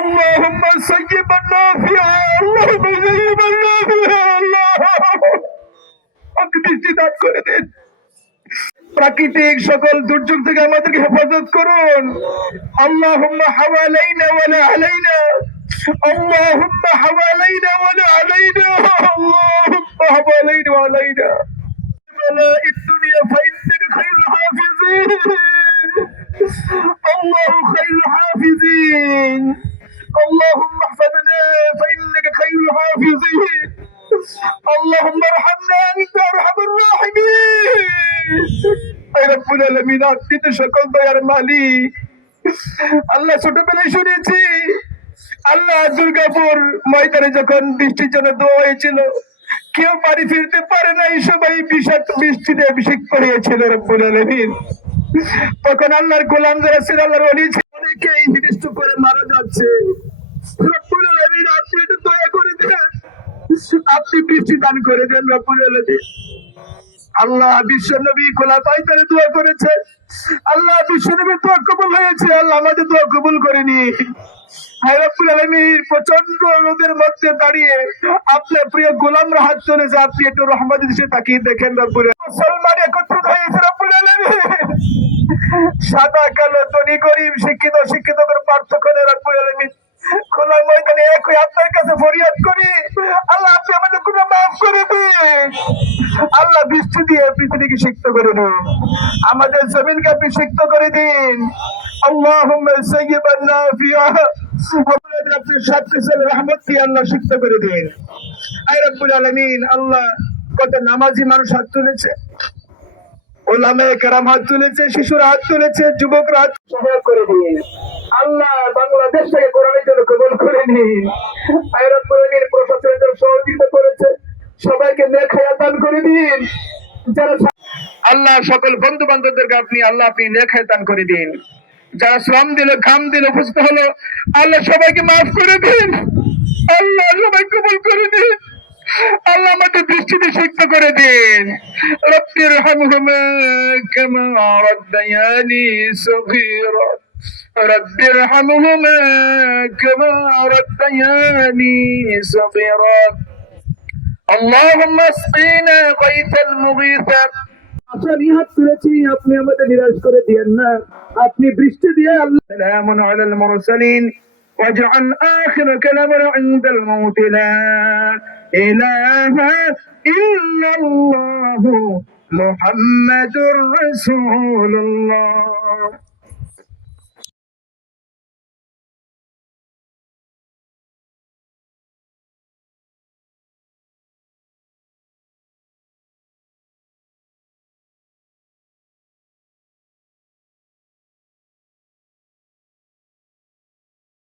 اللهم سيبا نافعا اللهم سيبا نافعا الله দৃষ্টি দান করে দিন। প্রাকৃতিক সকল দুর্যোগ থেকে আমাদেরকে হেফাজত করুন। আল্লাহুম্মা হাওয়ালাইনা ওয়ালা আলাইনা اللهم حوالينا ولا علينا اللهم حوالينا وعلينا بلاء الدنيا فإنك خير الحافظين الله خير الحافظين اللهم احفظنا فإنك خير الحافظين اللهم ارحمنا أنت أرحم الراحمين يا رب العالمين আপনি তো সকল দয়ার মালিক। আল্লাহ ছোটবেলায় শুনেছি আল্লাহ দুর্গাপুর ময়দানে যখন বৃষ্টির জন্য দোয়া হয়েছিল কেউ বাড়ি ফিরতে পারে নাই, সবাই বিষাক্ত বৃষ্টিতে অভিষিক্ত হয়েছিল রব্বুল আলামিন। তখন আল্লাহর গোলাম যারা ছিল, আল্লাহর ওলি ছিল, অনেকেই হিংস্র করে মারা যাচ্ছে। রব্বুল আলামিন আপনি একটু দয়া করে দেন, আপনি বৃষ্টি দান করে দেন রব্বুল আলামিন। আল্লাহ বিশ্ব নবী খোলাফায়ে তারা দোয়া করেছে, আল্লাহ বিশ্ব নবীর দোয়া কবুল হয়েছে, আল্লাহ আমাদের দোয়া কবুল করেনি। রব্বুল আলামিন প্রচন্ড রোদের মধ্যে দাঁড়িয়ে আপনার প্রিয় গোলামরা হাত তুলেছে, আপনি একটু রহমতের দিকে তাকিয়ে দেখেন রব্বুল আলামিন। মুসলমান একত্রিত হয়েছে রব্বুল আলামিন। সাদা কালো ধনী গরিব শিক্ষিত শিক্ষিত করে পার্থক্য নেই রব্বুল আলামিন। খোলা ময়দানে এক হয়ে আপনার কাছে ফরিয়াদ করি, আল্লাহ আপনি আমাদের গুনাহ মাফ করে দিন। আল্লাহ বৃষ্টি দিয়ে পৃথিবীকে সিক্ত করে দিন, আমাদের জমিনকে আপনি সিক্ত করে দিন। আল্লাহুম্মা সাইয়্যিবান নাফিআ আপনি সবকিছুর রহমত দিয়ে আল্লাহ সিক্ত করে দিন। আয় রব্বুল আলামিন। আল্লাহ কত নামাজি মানুষ হাত তুলেছে, ওলামায়ে কেরাম হাত তুলেছে, শিশুরা হাত তুলেছে, যুবকরা হাত করে দিন। আল্লাহ বাংলাদেশ থেকে কোরআনের জন্য কবুল করে নিন। আয় রব্বুল আলামিন প্রশাসনের জন্য সহযোগিতা করেছে, সবাইকে নেক হায়াত দান করে দিন। যারা আল্লাহ সকল বন্ধু বান্ধবদেরকে আপনি নেক হায়াত দান করে দিন। যারা শ্রম দিল ঘাম দিল উপস্থিত হলো, আল্লাহ সবাইকে মাফ করে দিন, আল্লাহ সবাই কবুল করে দিন। আল্লাহ আমাকে বৃষ্টিতে সিক্ত করে দিন। রব্বিরহামহুমা কামা রাব্বায়ানি সগীরা রব্বিরহামহুমা কামা রাব্বায়ানি সগীরা আল্লাহুম্মা আসকিনা গায়সান মুগীসা। আসলে হাত তুলেছি, আপনি আমাদের নিরাশ করে দিয়েন না, আপনি বৃষ্টি দিয়ে আল্লাহ সালামুন আলাল মুরসালিন واجعل آخر كلامنا عند الموت لا إله إلا الله محمد رسول الله।